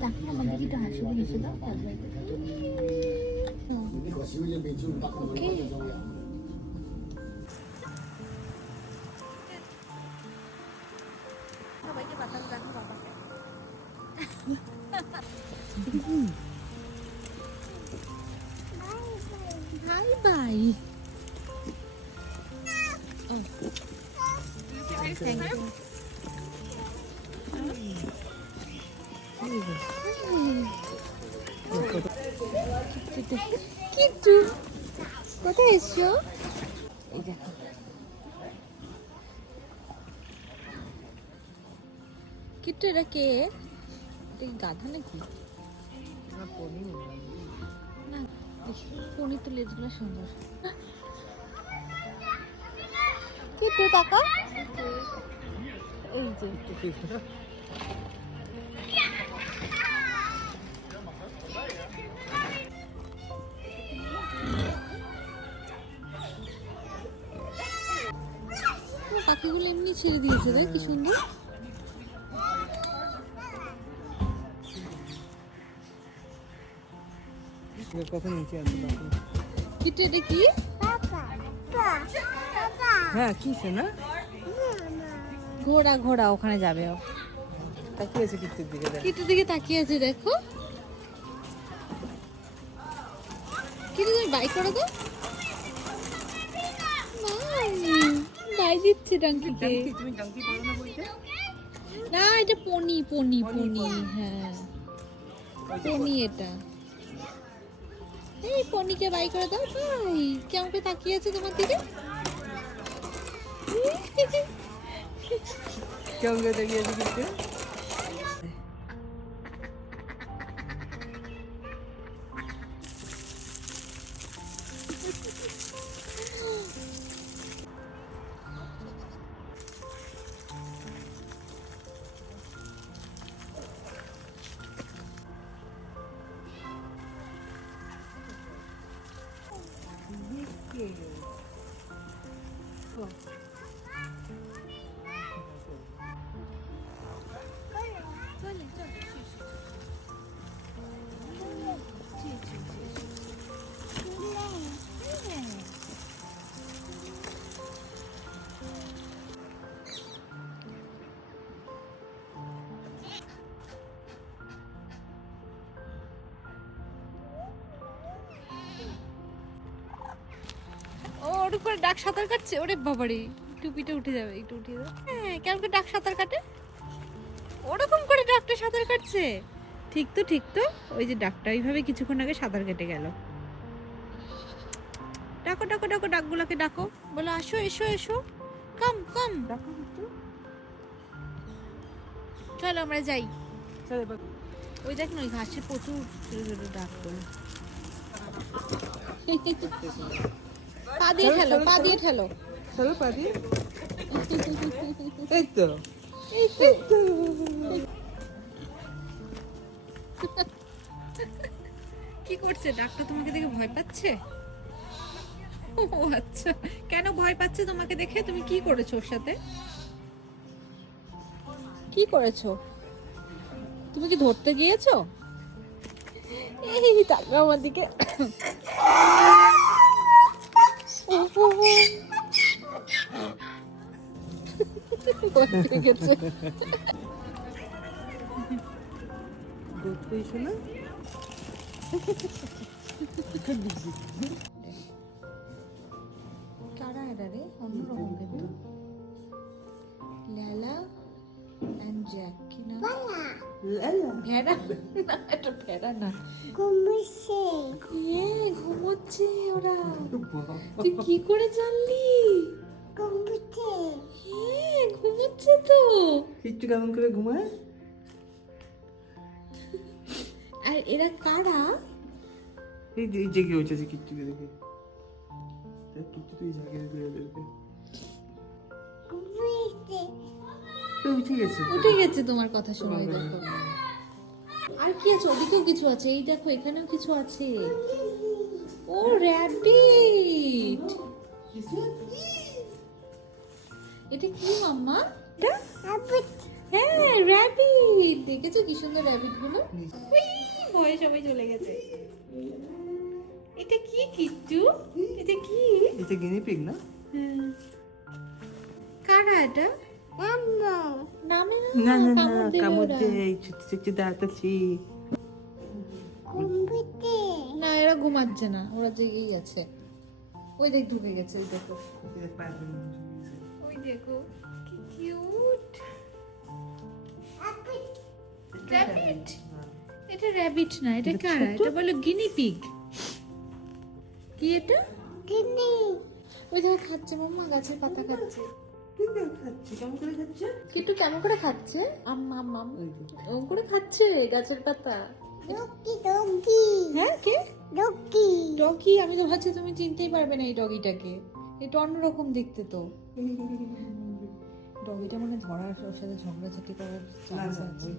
তাকে আমার দিকে একটু হাসি দিয়ে এসে দাও ওকে সবাইকে বাতাস দেখো বাবাকে bye bye thank you Kittu কোথায় এসছো এই দেখো কিট্টু এটা কে এটা গাধা নাকি? না পনির তো লেজগুলো সুন্দর কিট্টু টাকা এই যে পাখিগুলো এমনি ছেড়ে দিয়েছে রে কি সুন্দর। এটা কি? হ্যাঁ কি না? ঘোড়া ঘোড়া ওখানে যাবে ও। তাকিয়ে আছে দিকে দেখ। দিকে তাকিয়ে আছে দেখো। কিট্টু তুমি বাই করে দাও বাই দিচ্ছে ডাঙ্কিতে তুমি না বইতে না এটা পনি পনি পনি। হ্যাঁ। পনি এটা। এই পনিকে বাই করে দাও ভাই কেমন করে তাকিয়ে আছে তোমার দিকে? কেমন করে তাকিয়ে আছে কিত্তি ও ওর করে ডাক সাঁতার কাটছে? ওরে বাবারে টুপিটা উঠে যাবে একটু উঠিয়ে দাও। হ্যাঁ কেমন করে ডাক সাঁতার কাটে? ওরকম করে ডাকটা সাঁতার কাটছে। ঠিক তো ঠিক তো। ওই যে ডাকটা ওইভাবে কিছুক্ষণ আগে সাঁতার কেটে গেল। ডাকো ডাকো ডাকো ডাকগুলোকে ডাকো। বলো আসো এসো এসো। কাম কাম কিত্তু চলো আমরা যাই। চল ওই দেখ না ওই ঘাসে প্রচুর ছোট ছোট ডাকগুলো পা দিয়ে ঠেলো পা দিয়ে ঠেলো। চলো পারি এই তো এই তো। কি করছে? ডাক্তার তোমাকে দেখে ভয় পাচ্ছে? ও আচ্ছা। কেন ভয় পাচ্ছে তোমাকে দেখে? তুমি কি করেছ ওর সাথে? কি করেছ? তুমি কি ধরতে গিয়েছো? এই তাকবে আমার দিকে। গেছে। দুধ পেয়েছ না কারা এরা রে? অন্যরকম কিন্তু ল্যালা অ্যান্ড জ্যাক কি না ভেড়া? না এটা ভেড়া না। ইয়ে ঘুমোচ্ছে ওরা। তুই কি করে জানলি? হ্যাঁ ঘুমোচ্ছে তো। কিচ্ছু কেমন করে ঘুমায়? আর এরা কারা? এই যে এই জেগে উঠেছে কিচ্ছুকে দেখে। কিচ্ছু তুই জাগে দেখে উঠে গেছে। উঠে গেছে তোমার কথা শুনে দেখো। আর কি আছে? ওদিকেও কিছু আছে? এই দেখো এখানেও কিছু আছে। ও র্যাবিট! এটা কি মাম্মা? হ্যাঁ র্যাবিট দেখেছ কি সুন্দর র্যাবিটগুলো? ভয়ে সবাই চলে গেছে। এটা কি কিট্টু? এটা কি? এটা গিনিপিগ না? হ্যাঁ। কারা এটা? না না না না না কামড়। দেয় ছোট ছোট দাঁত আছে না এরা ঘুমাচ্ছে না ওরা জেগেই আছে। ওই দেখ ঢুকে গেছে দেখো। দেখো কি কিউট র্যাবিট এটা র্যাবিট না এটা কারা? এটা বলো গিনি পিগ কি এটা? গিনি ওই দেখো খাচ্ছে মাম্মা গাছের পাতা খাচ্ছে। খাচ্ছে কেমন করে খাচ্ছে? আম্মা আম্মা ওম করে খাচ্ছে গাছের পাতা? হ্যাঁ কে? ডগি? আমি তো ভাবছি তুমি চিনতেই পারবে না এই ডগিটাকে। এটা অন্যরকম দেখতে তো। ডগিটা মানে ধরার ওর সাথে ঝগড়াঝাটি করার চান্স আছে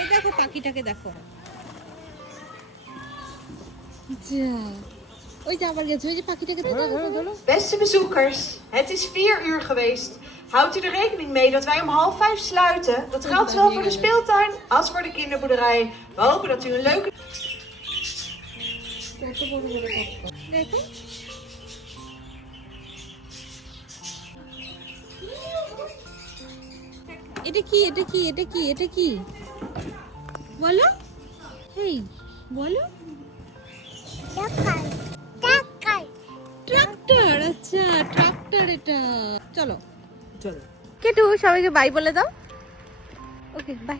এই দেখো পাখিটাকে দেখো যা ওই যে আবার গেছে ওই যে পাখিটাকে ধরো ধরো ধরো Beste bezoekers, het is 4 uur geweest. Houdt u er rekening mee dat wij om half vijf sluiten? Dat geldt zowel voor de speeltuin als voor de kinderboerderij. We hopen dat u een leuke কত বড় বড় দেখো এটা কি এটা কি এটা কি এটা কি? বলো। হেই বলো। ট্রাক্টর আচ্ছা ট্রাক্টর এটা। চলো। চলো। কেটু সবাইকে বাই বলে দাও। Okay bye